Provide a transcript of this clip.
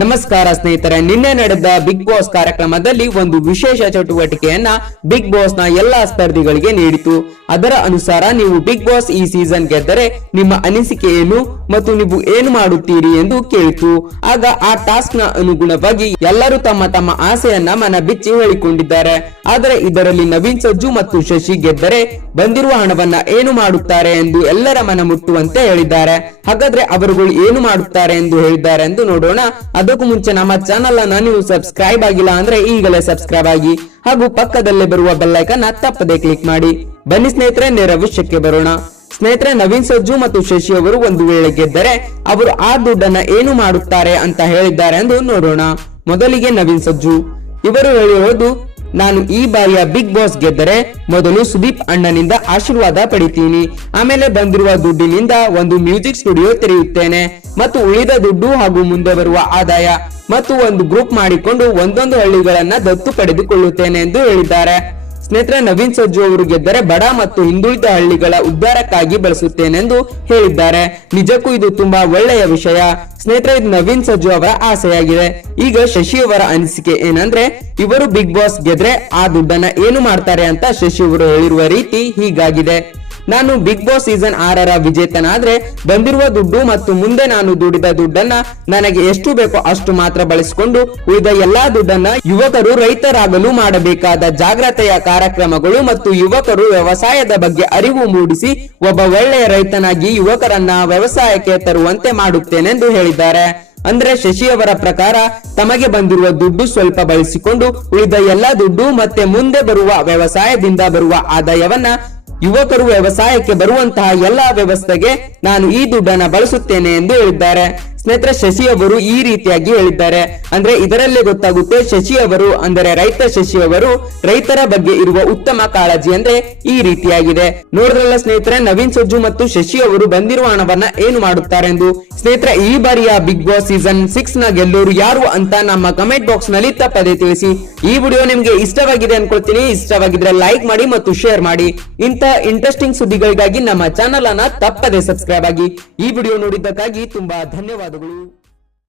ನಮಸ್ಕಾರ ಸ್ನೇಹಿತರೆ, ನಿನ್ನೆ ನಡೆದ ಬಿಗ್ ಬಾಸ್ ಕಾರ್ಯಕ್ರಮದಲ್ಲಿ ಒಂದು ವಿಶೇಷ ಚಟುವಟಿಕೆಯನ್ನ ಬಿಗ್ ಬಾಸ್ನ ಎಲ್ಲಾ ಸ್ಪರ್ಧಿಗಳಿಗೆ ನೀಡಿತು. ಅದರ ಅನುಸಾರ ನೀವು ಬಿಗ್ ಬಾಸ್ ಈ ಸೀಸನ್ ಗೆದ್ದರೆ ನಿಮ್ಮ ಅನಿಸಿಕೆ ಏನು ಮತ್ತು ನೀವು ಏನು ಮಾಡುತ್ತೀರಿ ಎಂದು ಕೇಳಿತು. ಆಗ ಆ ಟಾಸ್ಕ್ನ ಅನುಗುಣವಾಗಿ ಎಲ್ಲರೂ ತಮ್ಮ ತಮ್ಮ ಆಸೆಯನ್ನ ಮನ ಬಿಚ್ಚಿ ಹೇಳಿಕೊಂಡಿದ್ದಾರೆ. ಆದರೆ ಇದರಲ್ಲಿ ನವೀನ್ ಸಜ್ಜು ಮತ್ತು ಶಶಿ ಗೆದ್ದರೆ ಬಂದಿರುವ ಹಣವನ್ನ ಏನು ಮಾಡುತ್ತಾರೆ ಎಂದು ಎಲ್ಲರ ಮನ ಮುಟ್ಟುವಂತೆ ಹೇಳಿದ್ದಾರೆ. ಹಾಗಾದ್ರೆ ಅವರುಗಳು ಏನು ಮಾಡುತ್ತಾರೆ ಎಂದು ಹೇಳಿದ್ದಾರೆ ಎಂದು ನೋಡೋಣ. ಅದಕ್ಕೂ ಮುಂಚೆ ನಮ್ಮ ಚಾನಲ್ ಅನ್ನ ನೀವು ಸಬ್ಸ್ಕ್ರೈಬ್ ಆಗಿಲ್ಲ ಅಂದ್ರೆ ಈಗಲೇ ಸಬ್ಸ್ಕ್ರೈಬ್ ಆಗಿ ಹಾಗೂ ಪಕ್ಕದಲ್ಲೇ ಬರುವ ಬೆಲ್ಲೈಕನ್ ತಪ್ಪದೆ ಕ್ಲಿಕ್ ಮಾಡಿ. ಬನ್ನಿ ಸ್ನೇಹಿತರೆ, ನೇರ ವಿಷಯಕ್ಕೆ ಬರೋಣ. ಸ್ನೇಹಿತರೆ, ನವೀನ್ ಸಜ್ಜು ಮತ್ತು ಶಶಿ ಅವರು ಒಂದು ವೇಳೆ ಗೆದ್ದರೆ ಅವರು ಆ ದುಡ್ಡನ್ನ ಏನು ಮಾಡುತ್ತಾರೆ ಅಂತ ಹೇಳಿದ್ದಾರೆ ಎಂದು ನೋಡೋಣ. ಮೊದಲಿಗೆ ನವೀನ್ ಸಜ್ಜು. ಇವರು ಹೇಳಿರೋದು ನಾನು ಈ ಬಾರಿಯ ಬಿಗ್ ಬಾಸ್ ಗೆದ್ದರೆ ಮೊದಲು ಸುದೀಪ್ ಅಣ್ಣನಿಂದ ಆಶೀರ್ವಾದ ಪಡಿತೀನಿ. ಆಮೇಲೆ ಬಂದಿರುವ ದುಡ್ಡಿನಿಂದ ಒಂದು ಮ್ಯೂಸಿಕ್ ಸ್ಟುಡಿಯೋ ತೆರೆಯುತ್ತೇನೆ. ಮತ್ತು ಉಳಿದ ದುಡ್ಡು ಹಾಗೂ ಮುಂದೆ ಬರುವ ಆದಾಯ ಮತ್ತು ಒಂದು ಗ್ರೂಪ್ ಮಾಡಿಕೊಂಡು ಒಂದೊಂದು ಹಳ್ಳಿಗಳನ್ನ ದತ್ತು ಪಡೆದುಕೊಳ್ಳುತ್ತೇನೆ ಎಂದು ಹೇಳಿದ್ದಾರೆ. ಸ್ನೇಹಿತರೆ, ನವೀನ್ ಸಜ್ಜು ಅವರು ಗೆದ್ದರೆ ಬಡ ಮತ್ತು ಹಿಂದುಳಿದ ಹಳ್ಳಿಗಳ ಉದ್ಧಾರಕ್ಕಾಗಿ ಬಳಸುತ್ತೇನೆಂದು ಹೇಳಿದ್ದಾರೆ. ನಿಜಕ್ಕೂ ಇದು ತುಂಬಾ ಒಳ್ಳೆಯ ವಿಷಯ. ಸ್ನೇಹಿತರೆ, ಇದು ನವೀನ್ ಸಜ್ಜು ಅವರ ಆಸೆಯಾಗಿದೆ. ಈಗ ಶಶಿ ಅವರ ಅನಿಸಿಕೆ ಏನಂದ್ರೆ, ಇವರು ಬಿಗ್ ಬಾಸ್ ಗೆದ್ರೆ ಆ ದುಡ್ಡನ್ನ ಏನು ಮಾಡ್ತಾರೆ ಅಂತ ಶಶಿ ಅವರು ಹೇಳಿರುವ ರೀತಿ ಹೀಗಾಗಿದೆ. ನಾನು ಬಿಗ್ ಬಾಸ್ ಸೀಸನ್ ಆರರ ವಿಜೇತನಾದ್ರೆ ಬಂದಿರುವ ದುಡ್ಡು ಮತ್ತು ಮುಂದೆ ನಾನು ದುಡಿದ ದುಡ್ಡನ್ನ ನನಗೆ ಎಷ್ಟು ಬೇಕೋ ಅಷ್ಟು ಮಾತ್ರ ಬಳಸಿಕೊಂಡು ಉಳಿದ ಎಲ್ಲಾ ದುಡ್ಡನ್ನ ಯುವಕರು ರೈತರಾಗಲು ಮಾಡಬೇಕಾದ ಜಾಗ್ರತೆಯ ಕಾರ್ಯಕ್ರಮಗಳು ಮತ್ತು ಯುವಕರು ವ್ಯವಸಾಯದ ಬಗ್ಗೆ ಅರಿವು ಮೂಡಿಸಿ ಒಬ್ಬ ಒಳ್ಳೆಯ ರೈತನಾಗಿ ಯುವಕರನ್ನ ವ್ಯವಸಾಯಕ್ಕೆ ತರುವಂತೆ ಮಾಡುತ್ತೇನೆಂದು ಹೇಳಿದ್ದಾರೆ. ಅಂದ್ರೆ ಶಶಿ ಅವರ ಪ್ರಕಾರ ತಮಗೆ ಬಂದಿರುವ ದುಡ್ಡು ಸ್ವಲ್ಪ ಬಳಸಿಕೊಂಡು ಉಳಿದ ಎಲ್ಲಾ ದುಡ್ಡು ಮತ್ತೆ ಮುಂದೆ ಬರುವ ವ್ಯವಸಾಯದಿಂದ ಬರುವ ಆದಾಯವನ್ನ ಯುವಕರು ವ್ಯವಸಾಯಕ್ಕೆ ಬರುವಂತಹ ಎಲ್ಲಾ ವ್ಯವಸ್ಥೆಗೆ ನಾನು ಈ ದುಡ್ಡನ್ನ ಬಳಸುತ್ತೇನೆ ಎಂದು ಹೇಳಿದ್ದಾರೆ. ಸ್ನೇಹಿತರೆ ಶಶಿ ಅವರು ಈ ರೀತಿಯಾಗಿ ಹೇಳಿದ್ದಾರೆ. ಅಂದ್ರೆ ಇದರಲ್ಲೇ ಗೊತ್ತಾಗುತ್ತೆ ಶಶಿ ಅವರು ಅಂದರೆ ರೈತ ಶಶಿ ಅವರು ರೈತರ ಬಗ್ಗೆ ಇರುವ ಉತ್ತಮ ಕಾಳಜಿ ಅಂದ್ರೆ ಈ ರೀತಿಯಾಗಿದೆ. ನೋಡಿದ್ರಲ್ಲ ಸ್ನೇಹಿತರೆ, ನವೀನ್ ಸಜ್ಜು ಮತ್ತು ಶಶಿ ಅವರು ಬಂದಿರುವ ಹಣವನ್ನ ಏನು ಮಾಡುತ್ತಾರೆ ಎಂದು ಸ್ನೇಹಿತರೆ, ಈ ಬಾರಿಯ ಬಿಗ್ ಬಾಸ್ ಸೀಸನ್ ಸಿಕ್ಸ್ನ ಗೆಲ್ಲೋರು ಯಾರು ಅಂತ ನಮ್ಮ ಕಮೆಂಟ್ ಬಾಕ್ಸ್ನಲ್ಲಿ ತಪ್ಪದೆ ತಿಳಿಸಿ. ಈ ವಿಡಿಯೋ ನಿಮ್ಗೆ ಇಷ್ಟವಾಗಿದೆ ಅನ್ಕೊಳ್ತೀನಿ. ಇಷ್ಟವಾಗಿದ್ರೆ ಲೈಕ್ ಮಾಡಿ ಮತ್ತು ಶೇರ್ ಮಾಡಿ. ಇಂತ ಇಂಟ್ರೆಸ್ಟಿಂಗ್ ಸುದ್ದಿಗಳಿಗಾಗಿ ನಮ್ಮ ಚಾನಲ್ ಅನ್ನ ತಪ್ಪದೆ ಸಬ್ಸ್ಕ್ರೈಬ್ ಆಗಿ. ಈ ವಿಡಿಯೋ ನೋಡಿದ್ದಕ್ಕಾಗಿ ತುಂಬಾ ಧನ್ಯವಾದಗಳು